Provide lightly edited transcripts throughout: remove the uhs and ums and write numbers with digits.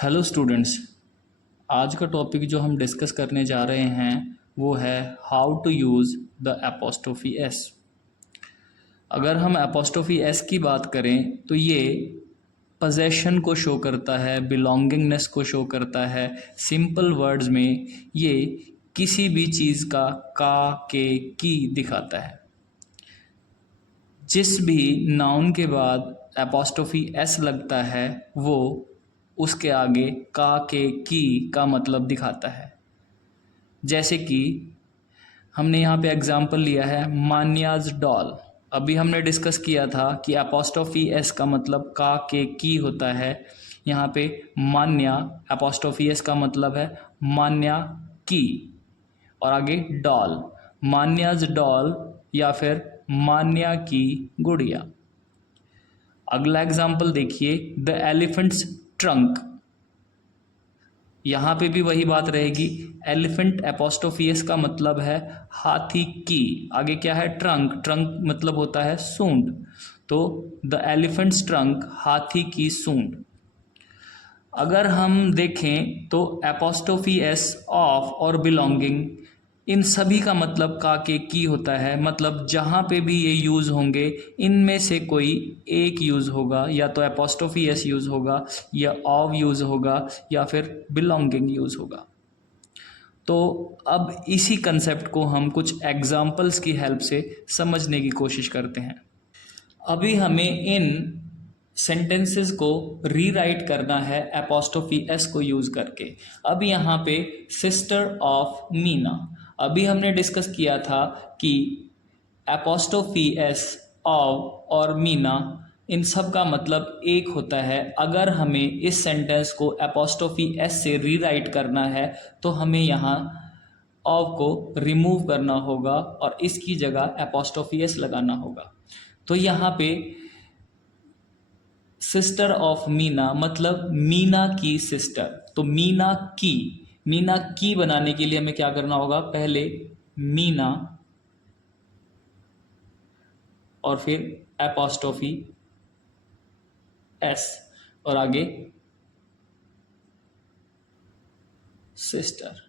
Hello students. आज का topic जो हम डिस्कस करने जा रहे हैं वो है how to use the apostrophe S. अगर हम एपोस्ट्रोफी एस की बात करें तो ये पोजेशन को शो करता है, बिलोंगिंगनेस को शो करता है। सिंपल वर्ड्स में ये किसी भी चीज़ के की दिखाता है। जिस भी नाउन के बाद एपोस्ट्रोफी एस लगता है वो उसके आगे के की का मतलब दिखाता है। जैसे कि हमने यहाँ पे एग्जाम्पल लिया है मान्याज डॉल। अभी हमने डिस्कस किया था कि एपोस्ट्रोफी एस का मतलब के की होता है। यहाँ पे मान्या एपोस्ट्रोफी एस का मतलब है मान्या की, और आगे डॉल, मान्याज डॉल या फिर मान्या की गुड़िया। अगला एग्जाम्पल देखिए, द एलिफेंट्स ट्रंक। यहाँ पे भी वही बात रहेगी। एलिफेंट एपोस्ट्रोफियस का मतलब है हाथी की, आगे क्या है ट्रंक, ट्रंक मतलब होता है सूंड, तो द एलिफेंट्स ट्रंक हाथी की सूंड। अगर हम देखें तो एपोस्ट्रोफी एस, ऑफ और बिलोंगिंग, इन सभी का मतलब के की होता है। मतलब जहाँ पे भी ये यूज़ होंगे इनमें से कोई एक यूज़ होगा, या तो एपोस्ट्रोफी एस यूज़ होगा, या ऑफ यूज़ होगा, या फिर बिलोंगिंग यूज़ होगा। तो अब इसी कंसेप्ट को हम कुछ एग्जाम्पल्स की हेल्प से समझने की कोशिश करते हैं। अभी हमें इन सेंटेंसेस को रीराइट करना है एपोस्ट्रोफी एस को यूज़ करके। अब यहाँ पे सिस्टर ऑफ मीना, अभी हमने डिस्कस किया था कि एपोस्ट्रोफी एस, ऑफ और मीना, इन सब का मतलब एक होता है। अगर हमें इस सेंटेंस को एपोस्ट्रोफी एस से रीराइट करना है तो हमें यहाँ ऑफ को रिमूव करना होगा और इसकी जगह एपोस्ट्रोफी एस लगाना होगा। तो यहाँ पे सिस्टर ऑफ मीना मतलब मीना की सिस्टर, तो मीना की बनाने के लिए हमें क्या करना होगा, पहले मीना और फिर एपोस्ट्रोफी एस और आगे सिस्टर।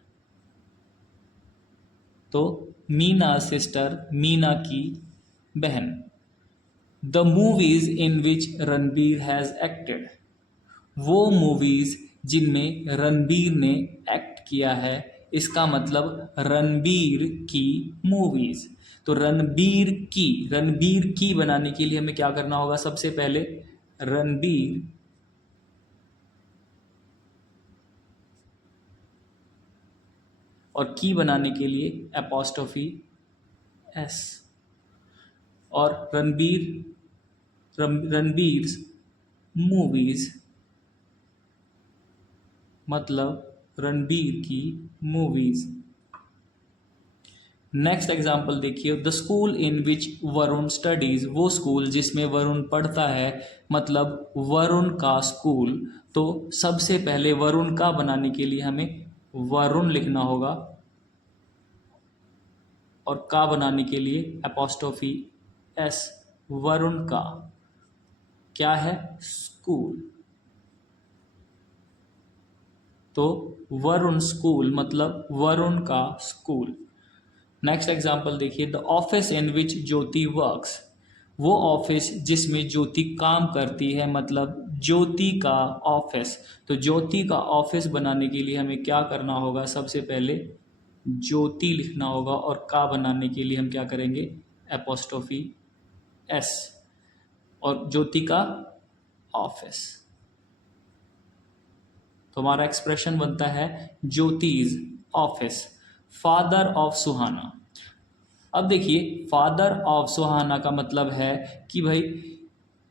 तो मीना सिस्टर, मीना की बहन। The movies in which Ranbir has acted, वो मूवीज जिनमें रणबीर ने एक्ट किया है, इसका मतलब रणबीर की मूवीज। तो रणबीर की बनाने के लिए हमें क्या करना होगा, सबसे पहले रणबीर और की बनाने के लिए एपोस्ट्रोफी एस, और रणबीर मूवीज मतलब रणबीर की मूवीज। नेक्स्ट एग्जाम्पल देखिए, the school in which Varun studies, वो स्कूल जिसमें वरुण पढ़ता है, मतलब वरुण का स्कूल। तो सबसे पहले वरुण का बनाने के लिए हमें वरुण लिखना होगा, और का बनाने के लिए एपोस्ट्रोफी एस, वरुण का क्या है, स्कूल। तो वरुण स्कूल मतलब वरुण का स्कूल। नेक्स्ट एग्जाम्पल देखिए, the office in which Jyoti works, वो ऑफिस जिसमें ज्योति काम करती है, मतलब ज्योति का ऑफिस। तो ज्योति का ऑफिस बनाने के लिए हमें क्या करना होगा, सबसे पहले ज्योति लिखना होगा, और का बनाने के लिए हम क्या करेंगे, एपोस्ट्रोफी एस और ज्योति का ऑफिस। तो हमारा एक्सप्रेशन बनता है ज्योतिज ऑफिस, फादर ऑफ सुहाना। अब देखिए, फादर ऑफ सुहाना का मतलब है कि भाई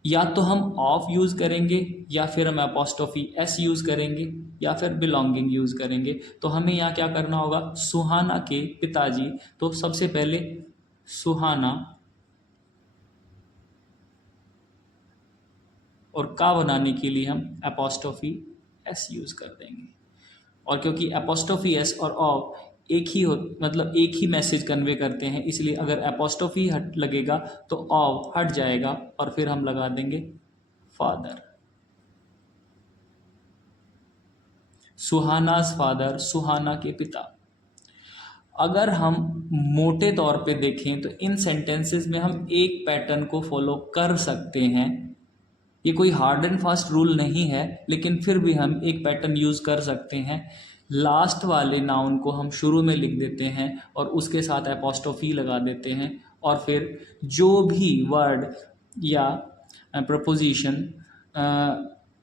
या तो हम ऑफ यूज़ करेंगे, या फिर हम एपोस्ट्रोफी एस यूज़ करेंगे, या फिर बिलोंगिंग यूज़ करेंगे। तो हमें यहाँ क्या करना होगा, सुहाना के पिताजी, तो सबसे पहले सुहाना और का बनाने के लिए हम एपोस्ट्रोफी एस यूज़ कर देंगे। और क्योंकि एपोस्ट्रोफी एस और ऑफ एक ही हो, मतलब एक ही मैसेज कन्वे करते हैं, इसलिए अगर एपोस्ट्रोफी हट लगेगा तो ऑफ हट जाएगा, और फिर हम लगा देंगे फादर। सुहानाज फादर, सुहाना के पिता। अगर हम मोटे तौर पे देखें तो इन सेंटेंसेस में हम एक पैटर्न को फॉलो कर सकते हैं। ये कोई हार्ड एंड फास्ट रूल नहीं है, लेकिन फिर भी हम एक पैटर्न यूज़ कर सकते हैं। लास्ट वाले नाउन को हम शुरू में लिख देते हैं और उसके साथ एपोस्ट्रोफी लगा देते हैं, और फिर जो भी वर्ड या प्रपोजिशन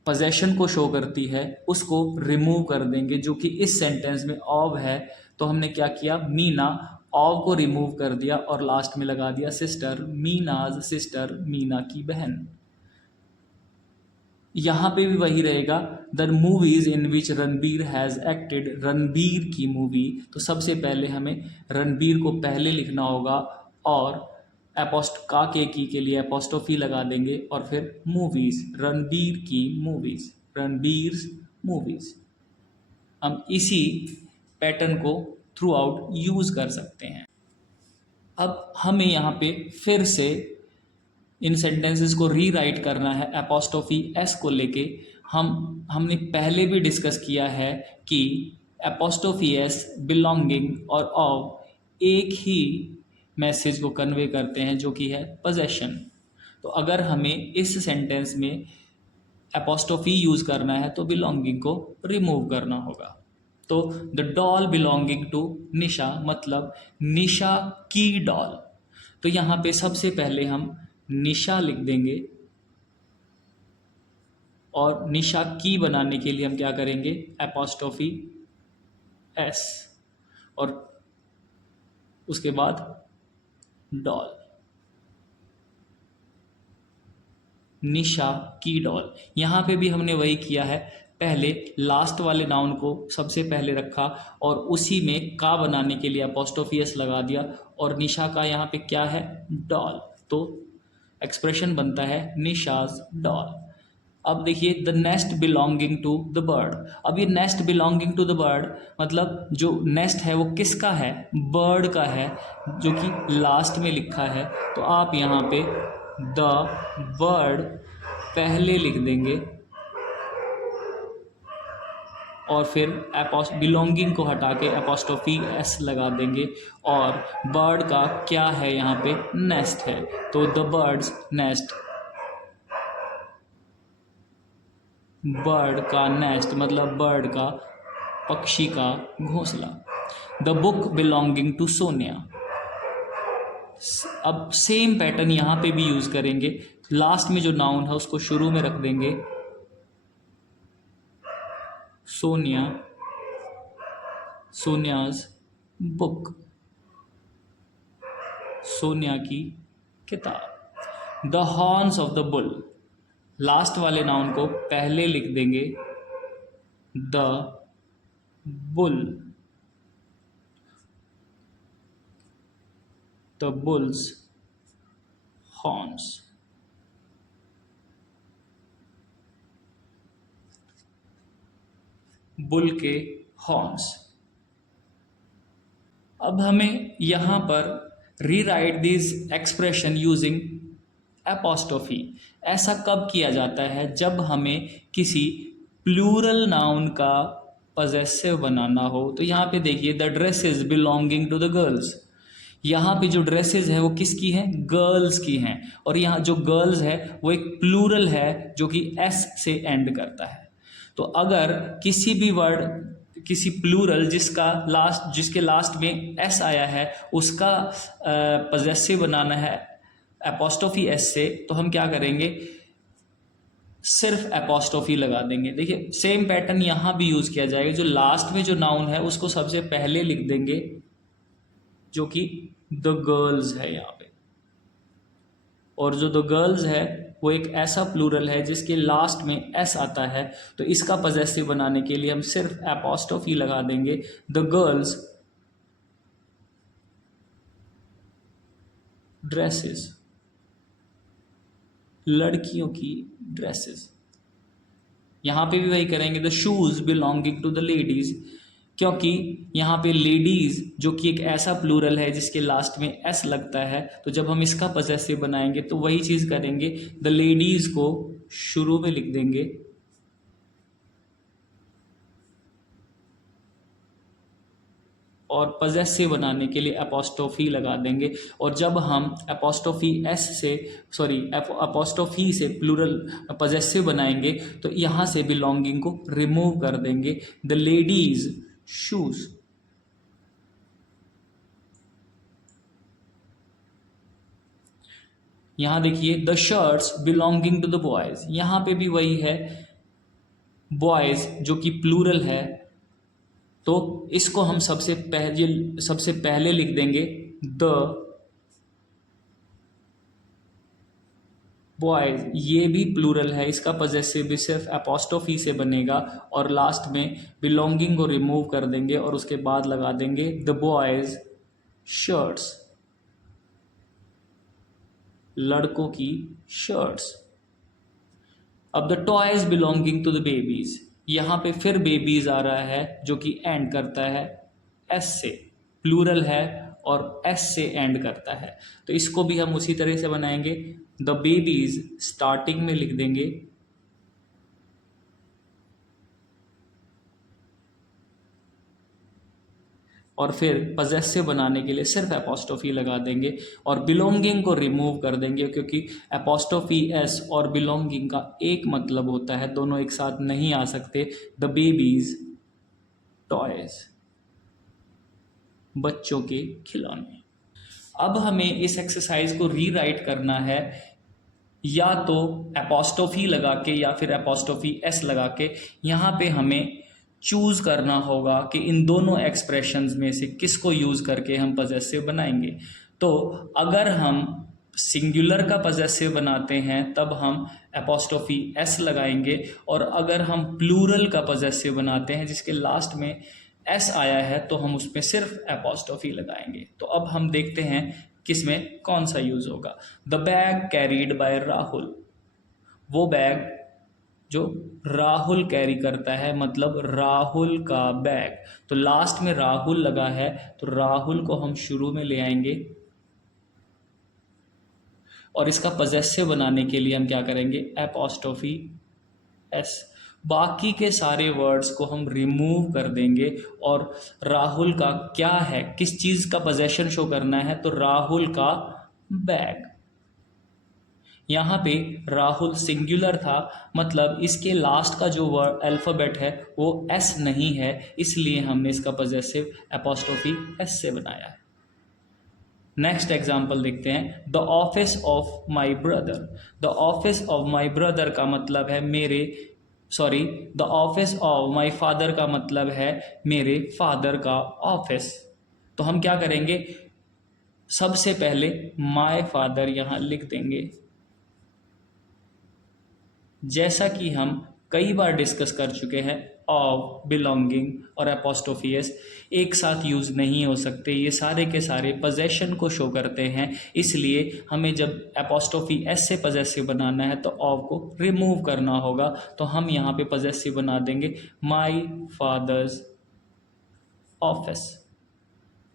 पोजेशन को शो करती है उसको रिमूव कर देंगे। जो कि इस सेंटेंस में ऑव है, तो हमने क्या किया, मीना, ऑव को रिमूव कर दिया और लास्ट में लगा दिया सिस्टर, मीनाज सिस्टर, मीना की बहन। यहाँ पे भी वही रहेगा, the movies in which Ranbir has acted, Ranbir की मूवी। तो सबसे पहले हमें रणबीर को पहले लिखना होगा और का के लिए एपोस्ट्रोफी लगा देंगे और फिर मूवीज, रणबीर की मूवीज, रणबीर्स मूवीज। हम इसी पैटर्न को थ्रू आउट यूज कर सकते हैं। अब हमें यहाँ पे फिर से इन सेंटेंसेस को रीराइट करना है एपोस्ट्रोफी एस को लेके। हमने पहले भी डिस्कस किया है कि एपोस्ट्रोफी एस, बिलोंगिंग और ऑफ एक ही मैसेज को कन्वे करते हैं, जो कि है पोजेशन। तो अगर हमें इस सेंटेंस में एपोस्ट्रोफी यूज करना है तो बिलोंगिंग को रिमूव करना होगा। तो द डॉल बिलोंगिंग टू निशा, मतलब निशा की डॉल। तो यहाँ पे सबसे पहले हम निशा लिख देंगे और निशा की बनाने के लिए हम क्या करेंगे, एपोस्ट्रोफी एस और उसके बाद डॉल, निशा की डॉल। यहाँ पे भी हमने वही किया है, पहले लास्ट वाले नाउन को सबसे पहले रखा और उसी में का बनाने के लिए एपोस्ट्रोफी एस लगा दिया, और निशा का यहाँ पे क्या है, डॉल। तो एक्सप्रेशन बनता है निशाज डॉल। अब देखिए, the nest belonging to the bird. अब ये nest belonging to the bird मतलब जो नेस्ट है वो किसका है, बर्ड का है, जो कि लास्ट में लिखा है। तो आप यहाँ पे द बर्ड पहले लिख देंगे और फिर बिलोंगिंग को हटा के एपोस्ट्रोफी एस लगा देंगे, और बर्ड का क्या है यहाँ पे, नेस्ट है। तो द बर्ड्स नेस्ट, बर्ड का नेस्ट मतलब बर्ड का, पक्षी का घोंसला। The book belonging to Sonia. अब सेम पैटर्न यहाँ पे भी यूज करेंगे, लास्ट में जो नाउन है उसको शुरू में रख देंगे, सोनिया, सोनियाज बुक, सोनिया की किताब। The horns of the bull, last वाले नाउन को पहले लिख देंगे, the bull, the bull's horns. Bull के हॉर्न्स। अब हमें यहाँ पर rewrite this expression using apostrophe. ऐसा कब किया जाता है, जब हमें किसी प्लूरल नाउन का पजेसिव बनाना हो। तो यहाँ पे देखिए, the dresses belonging to the girls. यहाँ पे जो ड्रेसेस है वो किसकी हैं, गर्ल्स की हैं, और यहाँ जो गर्ल्स है वो एक प्लूरल है जो कि एस से एंड करता है। तो अगर किसी भी वर्ड, किसी प्लूरल जिसके लास्ट में एस आया है उसका पजेसिव बनाना है एपोस्ट्रोफी एस से, तो हम क्या करेंगे, सिर्फ एपोस्ट्रोफी लगा देंगे। देखिए, सेम पैटर्न यहाँ भी यूज किया जाएगा। जो लास्ट में जो नाउन है उसको सबसे पहले लिख देंगे, जो कि द गर्ल्स है यहाँ पे, और जो द गर्ल्स है वो एक ऐसा प्लूरल है जिसके लास्ट में एस आता है। तो इसका पजेसिव बनाने के लिए हम सिर्फ एपोस्ट्रोफी लगा देंगे, द गर्ल्स ड्रेसेस, लड़कियों की ड्रेसेस। यहाँ पे भी वही करेंगे, the shoes belonging to the ladies, क्योंकि यहाँ पे लेडीज जो कि एक ऐसा प्लूरल है जिसके लास्ट में एस लगता है। तो जब हम इसका पजेसिव बनाएंगे तो वही चीज करेंगे, द लेडीज को शुरू में लिख देंगे, और पजेसिव बनाने के लिए अपोस्ट्रोफी लगा देंगे। और जब हम अपोस्ट्रोफी एस से अपोस्ट्रोफी से प्लूरल पजेसिव बनाएंगे तो यहाँ से बिलोंगिंग को रिमूव कर देंगे। द लेडीज शूज, यहाँ देखिए the shirts belonging to the boys, यहाँ पे भी वही है, बॉयज जो कि प्लूरल है, तो इसको हम सबसे पहले लिख देंगे द बॉयज, ये भी प्लूरल है, इसका पजेसिव भी सिर्फ अपोस्ट्रोफी से बनेगा और लास्ट में बिलोंगिंग को रिमूव कर देंगे और उसके बाद लगा देंगे द बॉयज शर्ट्स, लड़कों की शर्ट्स। अब the toys belonging to the babies, यहाँ पे फिर बेबीज आ रहा है जो कि एंड करता है एस से, प्लूरल है और एस से एंड करता है, तो इसको भी हम उसी तरह से बनाएंगे। द बेबीज स्टार्टिंग में लिख देंगे और फिर पजेसिव बनाने के लिए सिर्फ अपोस्ट्रोफी लगा देंगे और बिलोंगिंग को रिमूव कर देंगे, क्योंकि अपोस्ट्रोफी एस और बिलोंगिंग का एक मतलब होता है, दोनों एक साथ नहीं आ सकते। द बेबीज टॉयज, बच्चों के खिलौने। अब हमें इस एक्सरसाइज को रीराइट करना है, या तो अपोस्ट्रोफी लगा के या फिर अपोस्ट्रोफी एस लगा के। यहाँ पे हमें चूज करना होगा कि इन दोनों एक्सप्रेशंस में से किसको यूज करके हम पजेसिव बनाएंगे। तो अगर हम सिंगुलर का पजेसिव बनाते हैं तब हम अपोस्ट्रोफी एस लगाएंगे, और अगर हम प्लूरल का पजेसिव बनाते हैं जिसके लास्ट में एस आया है तो हम उसमें सिर्फ अपोस्ट्रोफी लगाएंगे। तो अब हम देखते हैं किसमें कौन सा यूज होगा। The bag carried bye Rahul, वो बैग जो राहुल कैरी करता है, मतलब राहुल का बैग। तो लास्ट में राहुल लगा है तो राहुल को हम शुरू में ले आएंगे और इसका पजेसिव बनाने के लिए हम क्या करेंगे, अपोस्ट्रोफी एस। बाकी के सारे वर्ड्स को हम रिमूव कर देंगे और राहुल का क्या है, किस चीज़ का पोजेशन शो करना है, तो राहुल का बैग। यहाँ पे राहुल सिंगुलर था, मतलब इसके लास्ट का जो वर्ड अल्फ़ाबेट है वो एस नहीं है, इसलिए हमने इसका पजेसिव अपोस्ट्रोफी एस से बनाया है। नेक्स्ट एग्जाम्पल देखते हैं। The office of my brother, the office of my brother का मतलब है the office of my father का मतलब है मेरे फादर का ऑफिस। तो हम क्या करेंगे, सबसे पहले माई फादर यहाँ लिख देंगे। जैसा कि हम कई बार डिस्कस कर चुके हैं, ऑफ, बिलोंगिंग और अपोस्ट्रोफी एस एक साथ यूज़ नहीं हो सकते, ये सारे के सारे पोजेशन को शो करते हैं, इसलिए हमें जब अपोस्ट्रोफी एस से पजेसिव बनाना है तो ऑफ को रिमूव करना होगा। तो हम यहाँ पे पजेसिव बना देंगे माई फादर्स ऑफिस,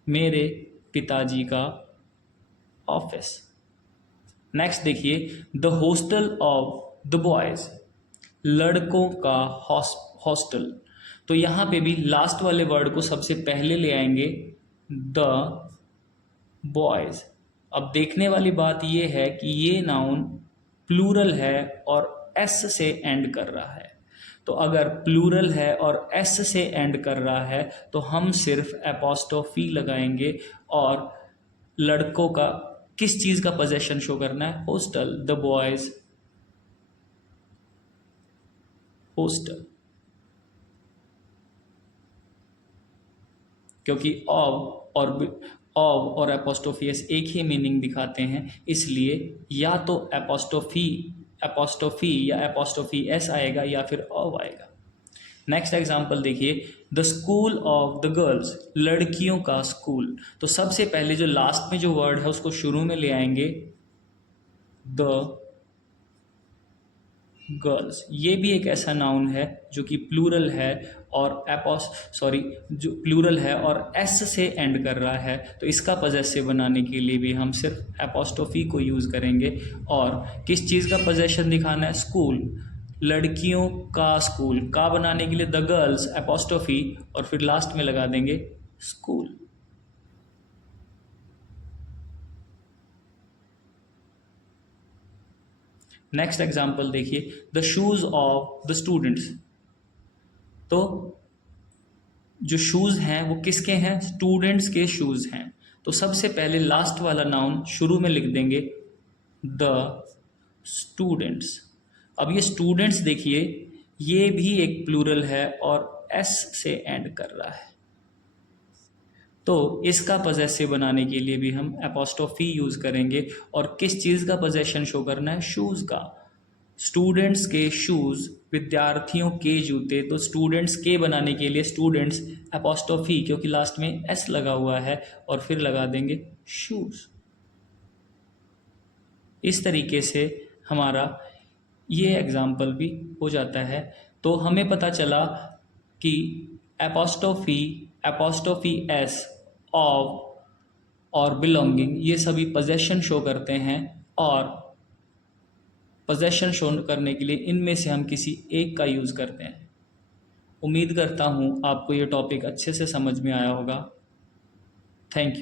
मेरे पिताजी का ऑफिस। नेक्स्ट देखिए, the hostel of the boys, लड़कों का हॉस्टल। तो यहाँ पे भी लास्ट वाले वर्ड को सबसे पहले ले आएंगे, द बॉयज़। अब देखने वाली बात ये है कि ये नाउन प्लूरल है और एस से एंड कर रहा है। तो अगर प्लूरल है और एस से एंड कर रहा है तो हम सिर्फ अपोस्ट्रोफी लगाएंगे और लड़कों का किस चीज़ का पोजेशन शो करना है, हॉस्टल, द बॉयज़ हॉस्टल। क्योंकि ऑव और अपोस्ट्रोफी एस एक ही मीनिंग दिखाते हैं, इसलिए या तो अपोस्ट्रोफी या अपोस्ट्रोफी एस आएगा या फिर ऑव आएगा। नेक्स्ट एग्जांपल देखिए, the school of the girls, लड़कियों का स्कूल। तो सबसे पहले जो लास्ट में जो वर्ड है उसको शुरू में ले आएंगे, द गर्ल्स। ये भी एक ऐसा नाउन है जो कि प्लूरल है और जो प्लूरल है और एस से एंड कर रहा है, तो इसका पजेसिव बनाने के लिए भी हम सिर्फ अपोस्ट्रोफी को यूज़ करेंगे। और किस चीज़ का पोजेशन दिखाना है, स्कूल, लड़कियों का स्कूल का बनाने के लिए द गर्ल्स अपोस्ट्रोफी और फिर लास्ट में लगा देंगे स्कूल। नेक्स्ट एग्जाम्पल देखिए, the shoes of the students. तो जो शूज हैं वो किसके हैं, स्टूडेंट्स के शूज हैं। तो सबसे पहले लास्ट वाला नाउन शुरू में लिख देंगे, द स्टूडेंट्स। अब ये स्टूडेंट्स देखिए, ये भी एक प्लूरल है और एस से एंड कर रहा है, तो इसका पजेसिव बनाने के लिए भी हम एपोस्ट्रोफी यूज करेंगे। और किस चीज का पोजेशन शो करना है, शूज का। स्टूडेंट्स के शूज, विद्यार्थियों के जूते, तो स्टूडेंट्स के बनाने के लिए स्टूडेंट्स एपोस्ट्रोफी, क्योंकि लास्ट में एस लगा हुआ है, और फिर लगा देंगे शूज। इस तरीके से हमारा ये एग्जाम्पल भी हो जाता है। तो हमें पता चला कि एपोस्ट्रोफी एस, ऑफ और बिलोंगिंग, ये सभी पोजेशन शो करते हैं, और पोजेशन शो करने के लिए इनमें से हम किसी एक का यूज़ करते हैं। उम्मीद करता हूँ आपको ये टॉपिक अच्छे से समझ में आया होगा। Thank you.